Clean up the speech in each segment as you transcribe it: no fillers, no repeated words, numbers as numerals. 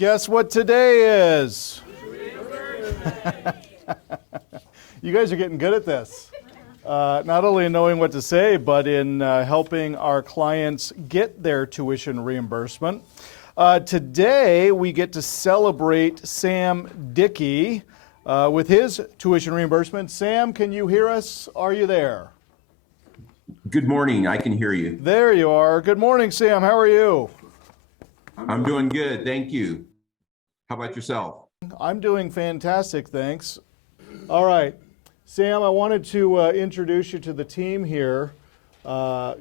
Guess what today is? You guys are getting good at this. Not only in knowing what to say, but in helping our clients get their tuition reimbursement. Today, we get to celebrate Sam Dickey with his tuition reimbursement. Sam, can you hear us? Are you there? Good morning. I can hear you. There you are. Good morning, Sam. How are you? I'm doing good. Thank you. How about yourself? I'm doing fantastic, thanks. All right. Sam, I wanted to introduce you to the team here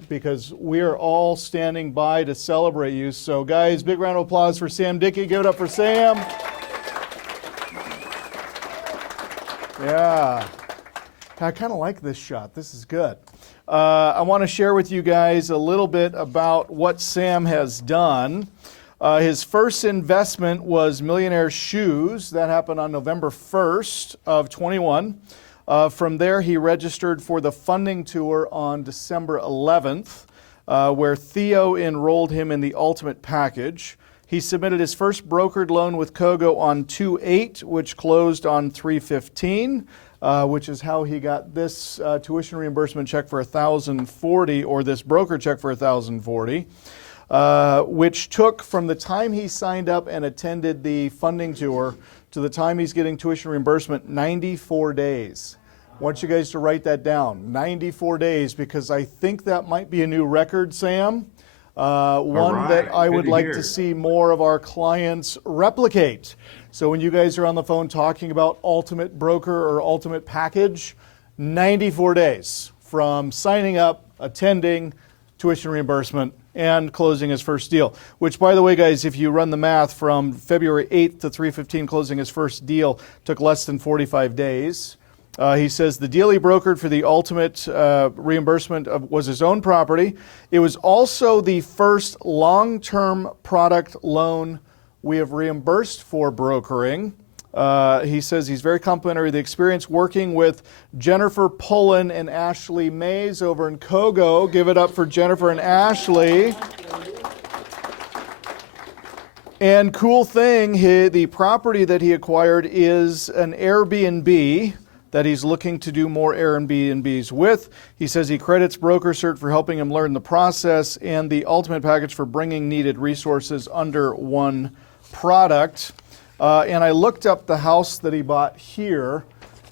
because we are all standing by to celebrate you. So guys, big round of applause for Sam Dickey. Give it up for Sam. Yeah. I kind of like this shot. This is good. I want to share with you guys a little bit about what Sam has done. His first investment was Millionaire Shoes. That happened on November 1st of 21. From there, he registered for the funding tour on December 11th, where Theo enrolled him in the ultimate package. He submitted his first brokered loan with Kogo on 2/8, which closed on 3/15, which is how he got this tuition reimbursement check for $1,040, or this broker check for $1,040. Which took from the time he signed up and attended the funding tour to the time he's getting tuition reimbursement, 94 days. I want you guys to write that down, 94 days, because I think that might be a new record, Sam. One that I would like to see more of our clients replicate. So when you guys are on the phone talking about ultimate broker or ultimate package, 94 days from signing up, attending, tuition reimbursement, and closing his first deal. Which, by the way, guys, if you run the math from February 8th to 3/15, closing his first deal took less than 45 days. He says the deal he brokered for the ultimate reimbursement was his own property. It was also the first long-term product loan we have reimbursed for brokering. He says he's very complimentary of the experience working with Jennifer Pullen and Ashley Mays over in Kogo. Give it up for Jennifer and Ashley. And cool thing, the property that he acquired is an Airbnb that he's looking to do more Airbnbs with. He says he credits BrokerCert for helping him learn the process and the ultimate package for bringing needed resources under one product. And I looked up the house that he bought here.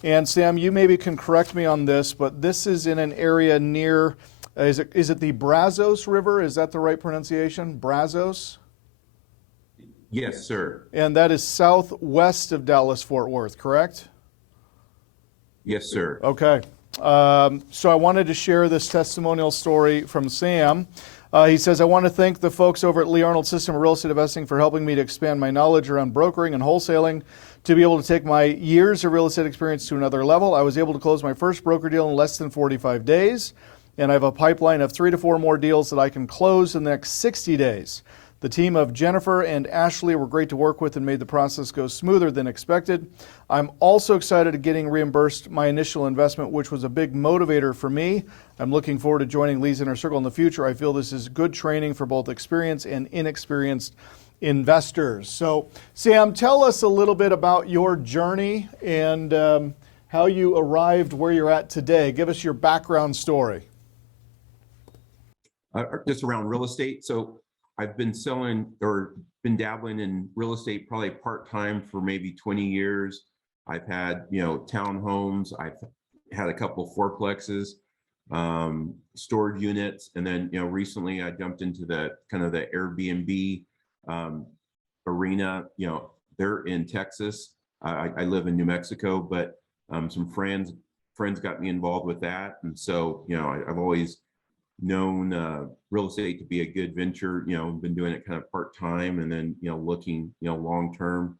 And Sam, you maybe can correct me on this, but this is in an area near, is it the Brazos River? Is that the right pronunciation? Brazos? Yes, sir. And that is southwest of Dallas-Fort Worth, correct? Yes, sir. Okay. So I wanted to share this testimonial story from Sam. He says, I want to thank the folks over at Lee Arnold System of Real Estate Investing for helping me to expand my knowledge around brokering and wholesaling to be able to take my years of real estate experience to another level. I was able to close my first broker deal in less than 45 days, and I have a pipeline of 3 to 4 more deals that I can close in the next 60 days. The team of Jennifer and Ashley were great to work with and made the process go smoother than expected. I'm also excited at getting reimbursed my initial investment, which was a big motivator for me. I'm looking forward to joining Lee's Inner Circle in the future. I feel this is good training for both experienced and inexperienced investors. So, Sam, tell us a little bit about your journey and how you arrived where you're at today. Give us your background story. Just around real estate. So I've been selling or been dabbling in real estate probably part-time for maybe 20 years. I've had, townhomes. I've had a couple of fourplexes, storage units. And then, recently I jumped into the kind of the Airbnb arena. They're in Texas. I live in New Mexico, but some friends got me involved with that. And so, I've always known real estate to be a good venture. Been doing it kind of part-time, and then looking long-term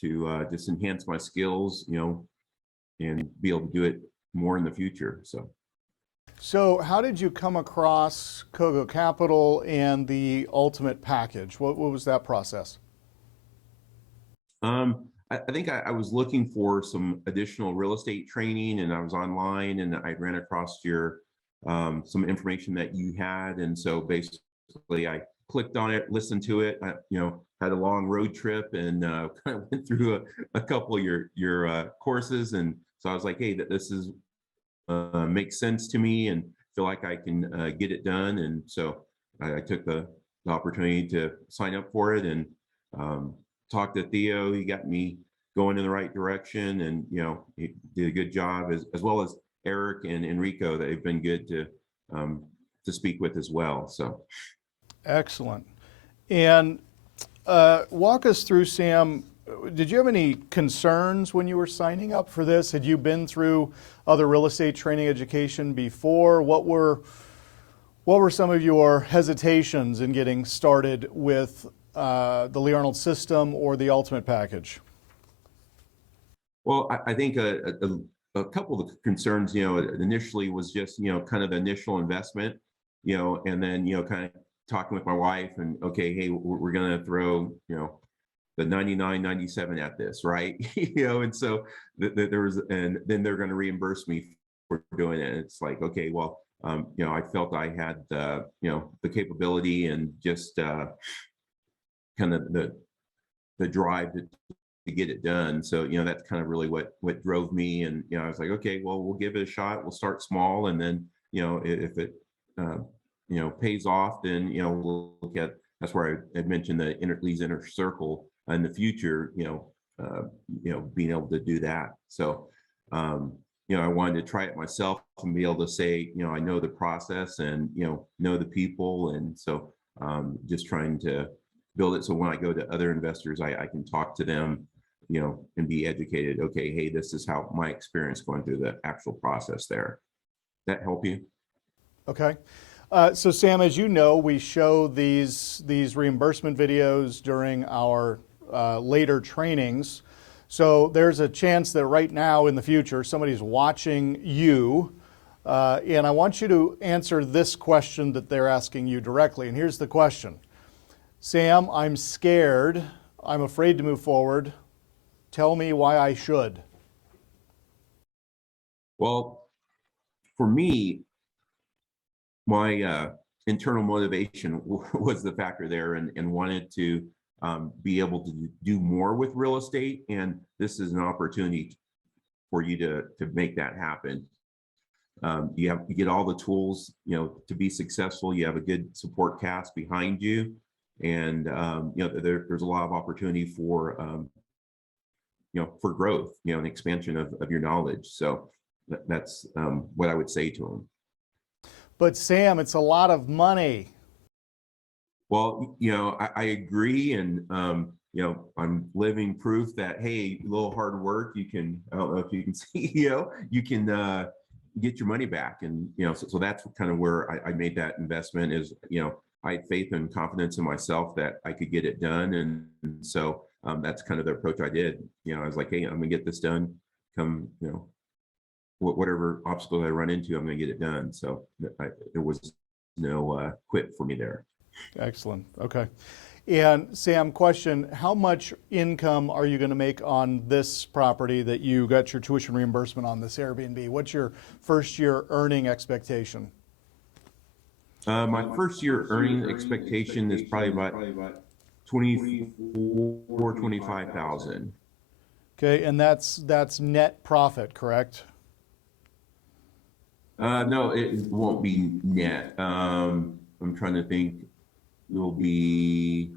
to just enhance my skills, and be able to do it more in the future. So how did you come across Kogo Capital and the ultimate package? What was that process? I think I was looking for some additional real estate training, and I was online, and I ran across your some information that you had. And so basically I clicked on it, listened to it, had had a long road trip and kind of went through a couple of your courses, and so I was like, hey, this is makes sense to me, and feel like I can get it done, and so I took the opportunity to sign up for it, and talked to Theo. He got me going in the right direction, and he did a good job, as well as Eric and Enrico. They've been good to speak with as well. So Excellent. And walk us through, Sam. Did you have any concerns when you were signing up for this? Had you been through other real estate training education before? What were some of your hesitations in getting started with the Lee Arnold system or the Ultimate package? Well, I think a couple of concerns, initially was just, kind of the initial investment, and then, kind of talking with my wife and, okay, hey, we're going to throw, the 99.97 at this, right? And so there was, and then they're going to reimburse me for doing it. And it's like, okay, well, I felt I had the capability and just kind of the drive to get it done. So, that's kind of really what drove me. And, I was like, okay, well, we'll give it a shot. We'll start small. And then, if it, pays off, then, we'll look at, that's where I had mentioned the Lee's inner circle in the future, being able to do that. So, I wanted to try it myself and be able to say, I know the process and, know the people. And so just trying to build it so when I go to other investors, I can talk to them, and be educated. Okay, hey, this is how my experience going through the actual process there. That help you? Okay. So Sam, as you know, we show these reimbursement videos during our later trainings. So there's a chance that right now in the future, somebody's watching you, and I want you to answer this question that they're asking you directly. And here's the question. Sam, I'm scared. I'm afraid to move forward. Tell me why I should. Well, for me, my internal motivation was the factor there, and wanted to be able to do more with real estate. And this is an opportunity for you to make that happen. You get all the tools, to be successful. You have a good support cast behind you. And, there's a lot of opportunity for, for growth, and expansion of your knowledge. So that's what I would say to them. But Sam, it's a lot of money. Well, I agree. And, I'm living proof that, hey, a little hard work, you can, I don't know if you can see, you can get your money back. And, so that's kind of where I made that investment is, I had faith and confidence in myself that I could get it done. And so that's kind of the approach I did. I was like, hey, I'm gonna get this done. Come, whatever obstacles I run into, I'm gonna get it done. So there was no quit for me there. Excellent. Okay. And Sam, question, how much income are you going to make on this property that you got your tuition reimbursement on, this Airbnb? What's your first year earning expectation? My first year earning expectation is probably about 24, 25,000. Okay, and that's net profit, correct? No, it won't be net. I'm trying to think. It will be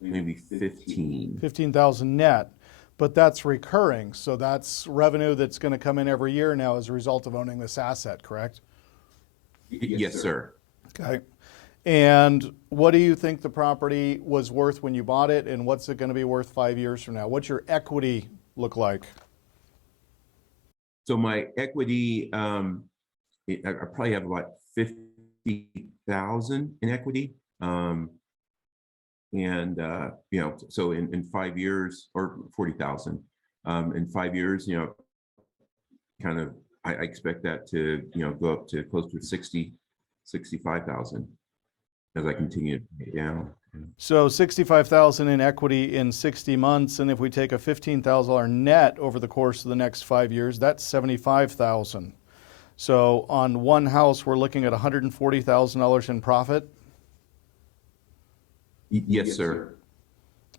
maybe 15. 15,000 net, but that's recurring. So that's revenue that's going to come in every year now as a result of owning this asset, correct? Yes, sir. Okay. And what do you think the property was worth when you bought it, and what's it going to be worth 5 years from now? What's your equity look like? So my equity, I probably have about 50,000 in equity. So in 5 years, or 40,000, in 5 years, kind of, I expect that to, go up to close to 65,000 as I continue to pay down. So 65,000 in equity in 60 months, and if we take a $15,000 net over the course of the next 5 years, that's 75,000. So on one house, we're looking at $140,000 in profit. Yes, sir.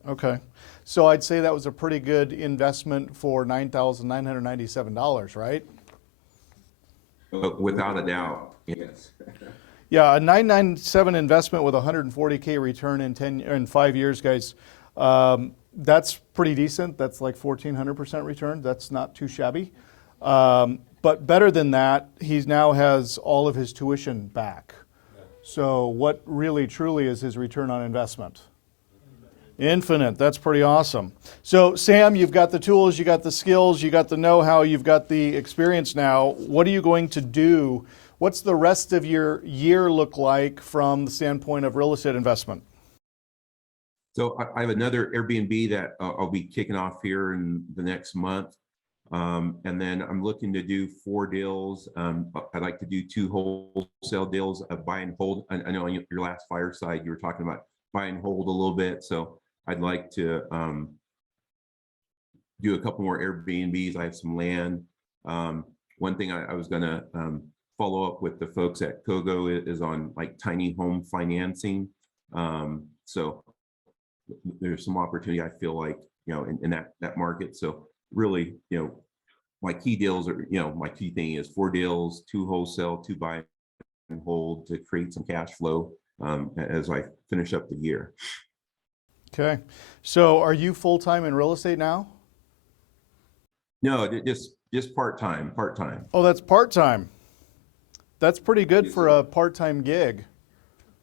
Okay. So I'd say that was a pretty good investment for $9,997, right? Without a doubt, yes. Yeah, a 997 investment with 140K return in 5 years, guys. That's pretty decent. That's like 1,400% return. That's not too shabby. But better than that, he now has all of his tuition back. So what really truly is his return on investment? Infinite. That's pretty awesome. So Sam, you've got the tools, you got the skills, you got the know-how, you've got the experience now. What are you going to do? What's the rest of your year look like from the standpoint of real estate investment? So I have another Airbnb that I'll be kicking off here in the next month. And then I'm looking to do 4 deals. I'd like to do 2 wholesale deals of buy and hold. I know on your last fireside, you were talking about buy and hold a little bit. So I'd like to do a couple more Airbnbs. I have some land. One thing I was going to follow up with the folks at Kogo is on like tiny home financing. So there's some opportunity, I feel like, in that market. So really, my key deals are, my key thing is 4 deals, 2 wholesale, 2 buy and hold to create some cash flow as I finish up the year. Okay. So are you full-time in real estate now? No, just part-time. Oh, that's part-time. That's pretty good for a part-time gig.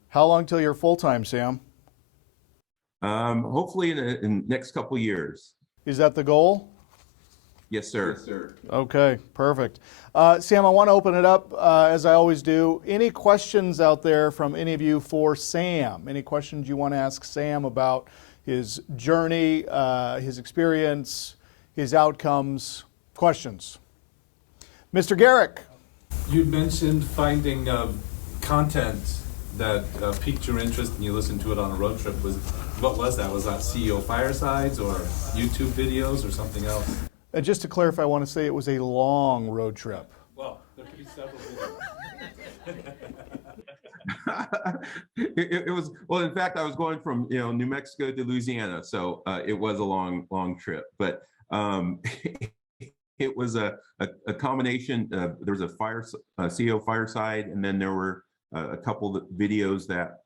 How long till you're full-time, Sam? Hopefully in the next couple years. Is that the goal? Yes, sir. Yes, sir. Okay, perfect. Sam, I want to open it up, as I always do. Any questions out there from any of you for Sam? Any questions you want to ask Sam about his journey, his experience, his outcomes? Questions? Mr. Garrick. You'd mentioned finding content that piqued your interest and you listened to it on a road trip. What was that? Was that CEO Firesides or YouTube videos or something else? Just to clarify, I want to say it was a long road trip. Well, there could be several videos. It was, well, in fact, I was going from, New Mexico to Louisiana. So it was a long trip, but it was a combination. There was a CEO Fireside, and then there were a couple of videos that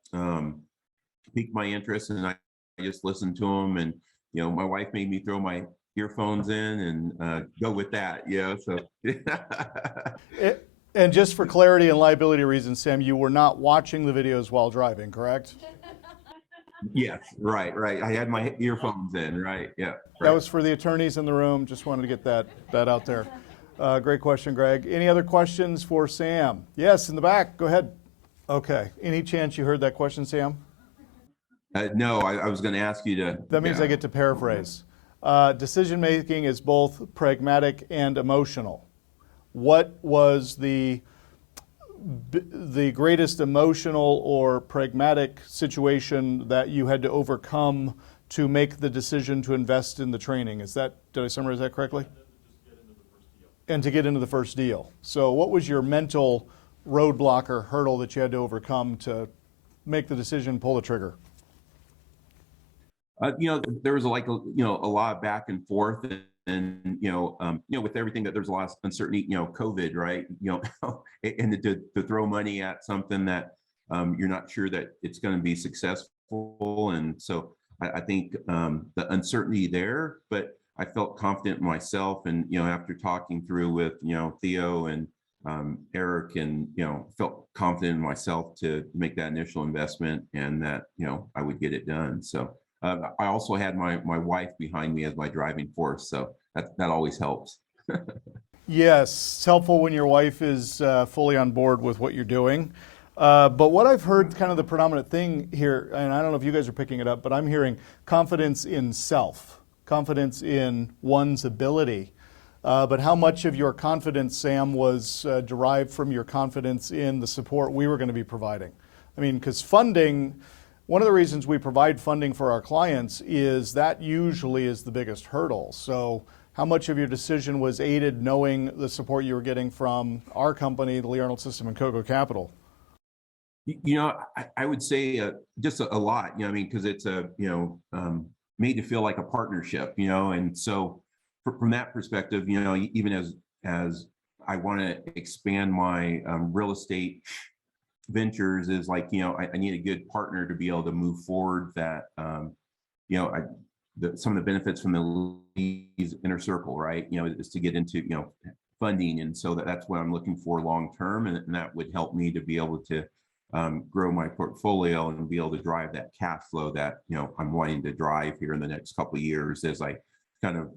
piqued my interest, and I just listened to them. And, my wife made me throw my earphones in and go with that. So. And just for clarity and liability reasons, Sam, you were not watching the videos while driving, correct? Yes, right. I had my earphones in, right? Yeah. Right. That was for the attorneys in the room. Just wanted to get that out there. Great question, Greg. Any other questions for Sam? Yes, in the back. Go ahead. Okay. Any chance you heard that question, Sam? No, I was going to ask you to. That means I get to paraphrase. Decision making is both pragmatic and emotional. What was the greatest emotional or pragmatic situation that you had to overcome to make the decision to invest in the training? Did I summarize that correctly? And to get into the first deal. So what was your mental roadblock or hurdle that you had to overcome to make the decision, pull the trigger? There was a lot of back and forth, and with everything that there's a lot of uncertainty, COVID, right? And to throw money at something that you're not sure that it's going to be successful, and so I think the uncertainty there, but I felt confident in myself, and after talking through with Theo and Eric, and felt confident in myself to make that initial investment, and that I would get it done. So. I also had my wife behind me as my driving force, so that always helps. Yes, it's helpful when your wife is fully on board with what you're doing. But what I've heard, kind of the predominant thing here, and I don't know if you guys are picking it up, but I'm hearing confidence in self, confidence in one's ability. But how much of your confidence, Sam, was derived from your confidence in the support we were going to be providing? I mean, because funding. One of the reasons we provide funding for our clients is that usually is the biggest hurdle. So how much of your decision was aided knowing the support you were getting from our company, the Lee Arnold System, and Kogo Capital? I would say just a lot, because it's made to feel like a partnership, and so from that perspective, even as I want to expand my real estate ventures, is like, I need a good partner to be able to move forward that, some of the benefits from the Lee's inner circle, right, is to get into, funding. And so that's what I'm looking for long term. And that would help me to be able to grow my portfolio and be able to drive that cash flow that, I'm wanting to drive here in the next couple of years as I kind of,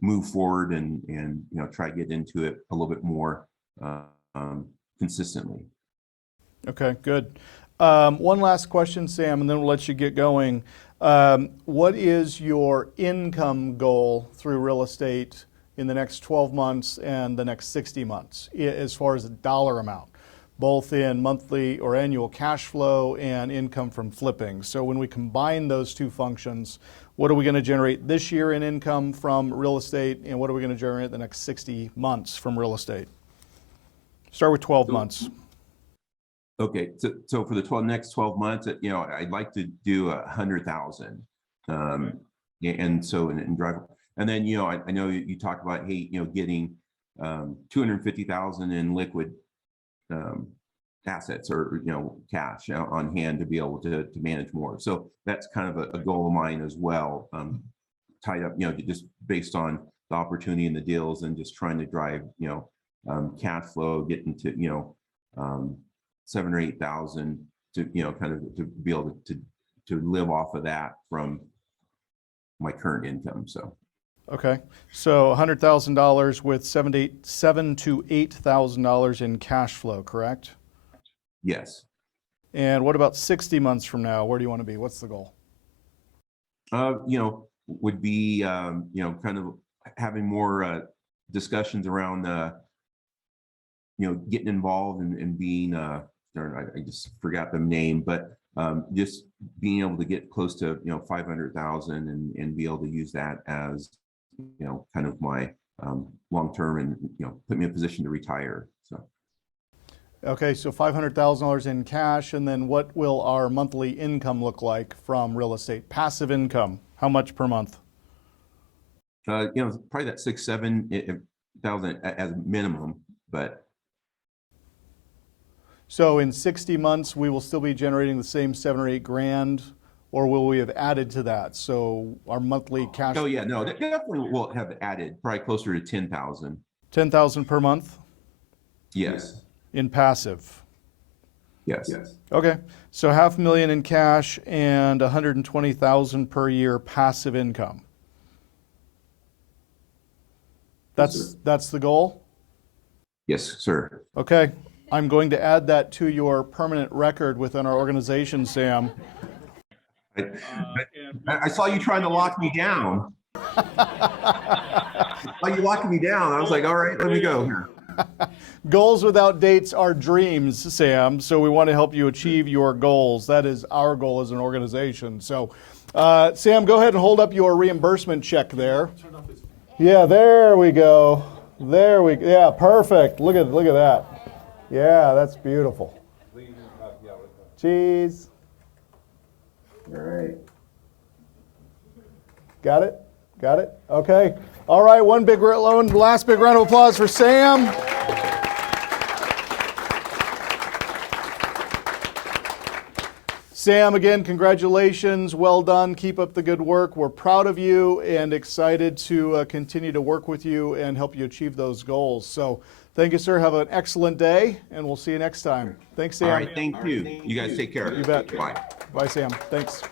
move forward and try to get into it a little bit more consistently. Okay, good. One last question, Sam, and then we'll let you get going. What is your income goal through real estate in the next 12 months and the next 60 months, as far as a dollar amount, both in monthly or annual cash flow and income from flipping? So when we combine those two functions, what are we going to generate this year in income from real estate, and what are we going to generate the next 60 months from real estate? Start with 12 months. Okay, so for the next 12 months, I'd like to do 100,000, and so and drive. And then I know you talked about, hey, getting 250,000 in liquid assets or cash on hand to be able to manage more. So that's kind of a goal of mine as well. Tied up, just based on the opportunity and the deals, and just trying to drive cash flow, get into 7,000 or 8,000 to kind of to be able to live off of that from my current income. So okay, so $100,000 with $7,000 to $8,000 in cash flow, correct? yes. And what about 60 months from now? Where do you want to be? What's the goal? Would be kind of having more discussions around getting involved and being I just forgot the name, but just being able to get close to 500,000 and be able to use that as kind of my long term, and put me in a position to retire. So Okay, so $500,000 in cash, and then what will our monthly income look like from real estate? Passive income, how much per month? probably that 6,000-7,000 as minimum, but So in 60 months, we will still be generating the same 7 or 8 grand, or will we have added to that? So our monthly cash. oh yeah, no, that definitely will have added probably closer to 10,000. 10,000 per month Yes. in passive. Yes. Okay, so $500,000 in cash and 120,000 per year passive income. That's the goal? Yes, sir. Okay, I'm going to add that to your permanent record within our organization, Sam. I saw you trying to lock me down. While you locking me down, I was like, all right, let me go here. Goals without dates are dreams, Sam, so we want to help you achieve your goals. That is our goal as an organization. So, Sam, go ahead and hold up your reimbursement check there. Yeah, there we go. Yeah, perfect. Look at that. Yeah, that's beautiful. Cheese. All right. Got it? Okay. All right, last big round of applause for Sam. Sam, again, congratulations. Well done. Keep up the good work. We're proud of you and excited to continue to work with you and help you achieve those goals. So thank you, sir. Have an excellent day, and we'll see you next time. Thanks, Sam. All right, thank you. You guys take care. You bet. Bye. Bye, Sam. Thanks.